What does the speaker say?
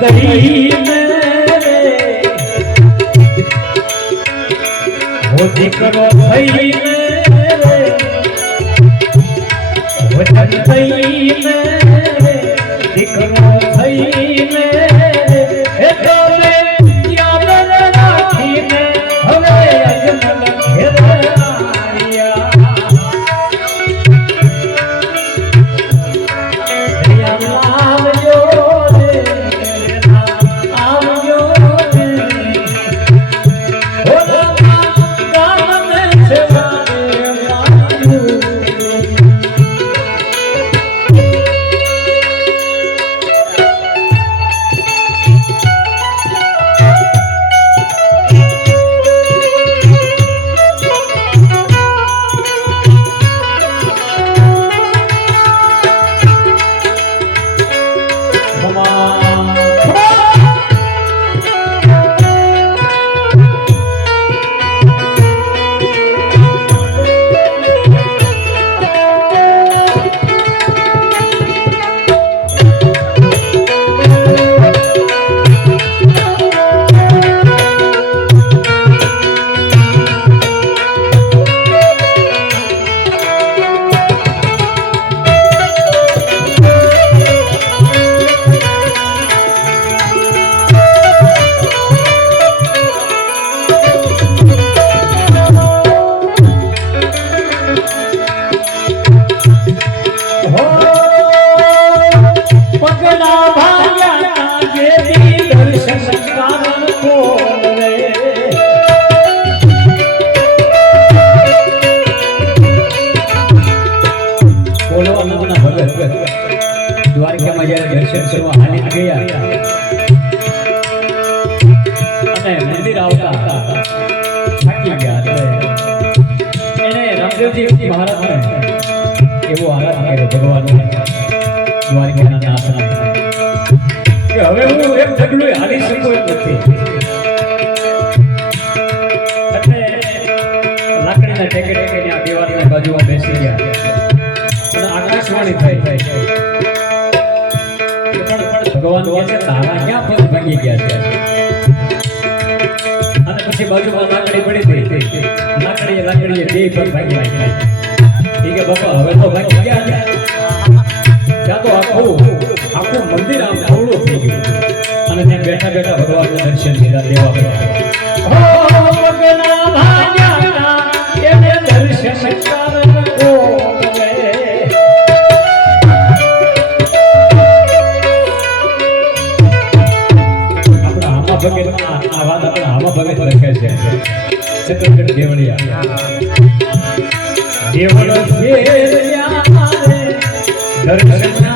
दही में वो दिकरो भई में वो दही में दिकरो भई में हे तो मैं याद राखी में हवे अजमल घेराया દ્વારકામાં જ્યારે દર્શન કરવા હાલી ગયા અને મંદિર આવતા થાકી ગયા એને રામદેવજી મહારાજને એવો આરાધ કર્યો ભગવાનને દ્વારકાના નાથના કે હવે હું એક ઢગલું હાલી શકું એમ નથી એટલે લાકડીના ટેકે ટેકે આ દિવાલની બાજુમાં બેસી ગયા અને આકાશવાણી થઈ ભગવાન કહે છે તારા ક્યાં પગ ભાંગી ગયા છે અને પછી બાજુમાં લાકડી પડી હતી લાકડીએ બે પગ ભાંગી નાખ્યા ઠીક છે બાપા હવે તો ભાંગી ગયા ત્યાં તો આખું મંદિર આમ અવળું થઈ ગયું અને ત્યાં બેઠા બેઠા ભગવાનના દર્શન લીધા દેવા આ વાત આપણા આમાં ભગત લખે છે છત્રગઢ દેવળિયા દેવળ દર્શન